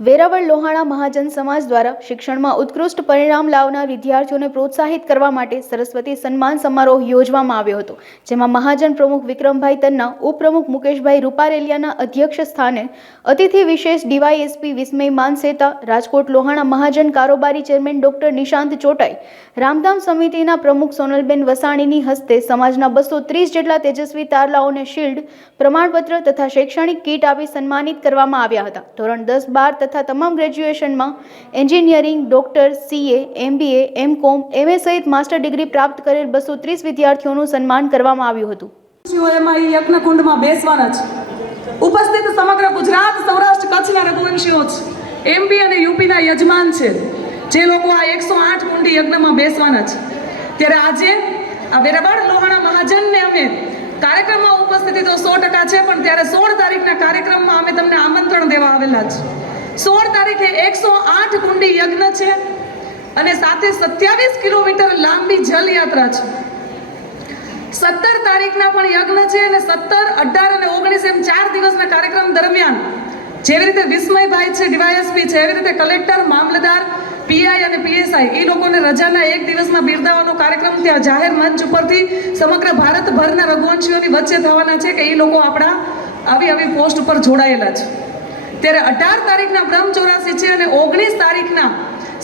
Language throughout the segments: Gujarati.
વેરાવળ લોહાણા મહાજન સમાજ દ્વારા શિક્ષણમાં ઉત્કૃષ્ટ પરિણામ લાવનાર વિદ્યાર્થીઓને પ્રોત્સાહિત કરવા માટે સરસ્વતી સન્માન સમારોહ યોજવામાં આવ્યો હતો, જેમાં મહાજન પ્રમુખ વિક્રમભાઈ તન્ના, ઉપપ્રમુખ મુકેશભાઈ રૂપારેલિયાના અધ્યક્ષ સ્થાને અતિથિ વિશેષ ડીવાયએસપી વિસ્મય માનસેતા, રાજકોટ લોહાણા મહાજન કારોબારી ચેરમેન ડોક્ટર નિશાંત ચોટાઈ, રામધામ સમિતિના પ્રમુખ સોનલબેન વસાણીની હસ્તે સમાજના બસો ત્રીસ જેટલા તેજસ્વી તારલાઓને શિલ્ડ, પ્રમાણપત્ર તથા શૈક્ષણિક કીટ આપી સન્માનિત કરવામાં આવ્યા હતા. ધોરણ દસ બાર તથા તમામ ગ્રેજ્યુએશનમાં engineering, doctor CA MBA M Com MA સહિત માસ્ટર ડિગ્રી પ્રાપ્ત કરેલ બસો ત્રીસ વિદ્યાર્થીઓનું સન્માન કરવામાં આવ્યું હતું. યજ્ઞકુંડમાં બેસવાના છે. ઉપસ્થિત સમગ્ર ગુજરાત, સૌરાષ્ટ્ર, કચ્છના રઘુવંશીઓ છે એમપી અને યુપીના યજમાન છે. જે લોકો આ એકસો આઠ કુંડી યજ્ઞમાં બેસવાના છે. ત્યારે આજે આ વેરાવળ લોહાણા મહાજનને અમે કાર્યક્રમમાં ઉપસ્થિતિ તો સો ટકા છે, પણ ત્યારે સોળ તારીખના કાર્યક્રમમાં અમે તમને આમંત્રણ દેવા આવેલા છે. સોળ તારીખે એકસો આઠ કુંડી યજ્ઞ છે અને સાથે સત્યાવીસ કિલોમીટર લાંબી જલયાત્રા છે. સત્તર તારીખના પણ યજ્ઞ છે અને સત્તર, અઢાર અને ઓગણીસ એમ ચાર દિવસના કાર્યક્રમ દરમિયાન જેવી રીતે વિસ્મયભાઈ છે, ડીવાયએસપી છે, એવી રીતે કલેક્ટર, મામલતદાર, પીઆઈ અને પીએસઆઈ એ લોકોને રજાના એક દિવસમાં બિરદાવવાનો કાર્યક્રમ ત્યાં જાહેર મંચ ઉપરથી સમગ્ર ભારતભરના રઘુવંશીઓની વચ્ચે થવાના છે કે એ લોકો આપણા આવી આવી પોસ્ટ ઉપર જોડાયેલા છે. ત્યારે અઢાર તારીખના બ્રહ્મ ચોરાસી છે અને ઓગણીસ તારીખના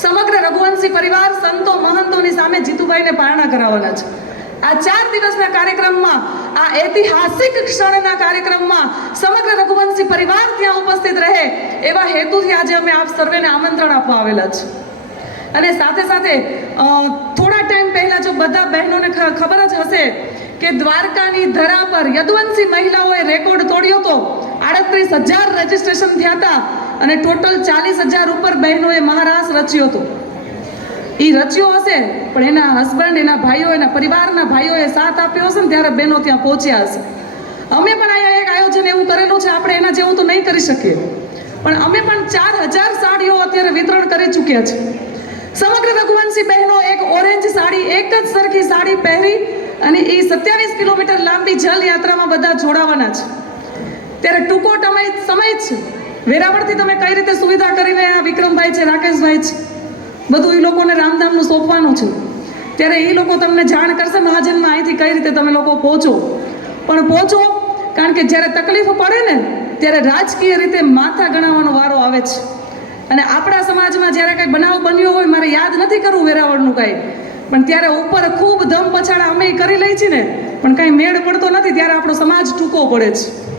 સમગ્ર રઘુવંશી પરિવાર સંતો મહંતોની સામે જીતુભાઈને પારણા કરાવવાના છે. આ ચાર દિવસના કાર્યક્રમમાં, આ ઐતિહાસિક ક્ષણના કાર્યક્રમમાં સમગ્ર રઘુવંશી પરિવાર ત્યાં ઉપસ્થિત રહે એવા હેતુથી આજે અમે આપ સર્વેને આમંત્રણ આપવા આવેલા છે. અને સાથે સાથે થોડા ટાઈમ પહેલા જો બધા બહેનોને ખબર જ હશે કે દ્વારકાની ધરા પર યદવંશી મહિલાઓએ રેકોર્ડ તોડ્યો હતો આડત્રીસ હજાર રજીસ્ટ્રેશન થયા હતા અને ટોટલ ચાલીસ હજાર ઉપર બહેનોએ મહારાસ રચ્યો હતો. એ રચ્યો હશે, પણ એના હસબન્ડ એના ભાઈઓ, એના પરિવારના ભાઈઓએ સાથ આપ્યો હશે ને ત્યારે બહેનો ત્યાં પહોંચ્યા હશે. અમે પણ અહીંયા એક આયોજન એવું કરેલું છે, આપણે એના જેવું તો નહીં કરી શકીએ. પણ અમે પણ ચાર હજાર સાડીઓ અત્યારે વિતરણ કરી ચૂક્યા છે. સમગ્ર રઘુવંશી બહેનો એક ઓરેન્જ સાડી, એક જ સરખી સાડી પહેરી અને એ સત્યાવીસ કિલોમીટર લાંબી જલ યાત્રામાં બધા જોડાવાના છે. ત્યારે ટૂંકો સમય સમય છે. વેરાવળથી તમે કઈ રીતે સુવિધા કરીને આ વિક્રમભાઈ છે, રાકેશભાઈ છે, બધું એ લોકોને રામધામનું સોંપવાનું છે. ત્યારે એ લોકો તમને જાણ કરશે, મહાજનમાં અહીંથી કઈ રીતે તમે લોકો પહોંચો. પણ પહોંચો, કારણ કે જ્યારે તકલીફ પડે ને, ત્યારે રાજકીય રીતે માથા ગણાવવાનો વારો આવે છે. અને આપણા સમાજમાં જ્યારે કંઈ બનાવ બન્યો હોય, મારે યાદ નથી કરવું વેરાવળનું કાંઈ. પણ ત્યારે ઉપર ખૂબ ધમ પછાડા અમે કરી લઈ છીએ ને. પણ કાંઈ મેળ પડતો નથી, ત્યારે આપણો સમાજ ટૂંકો પડે છે.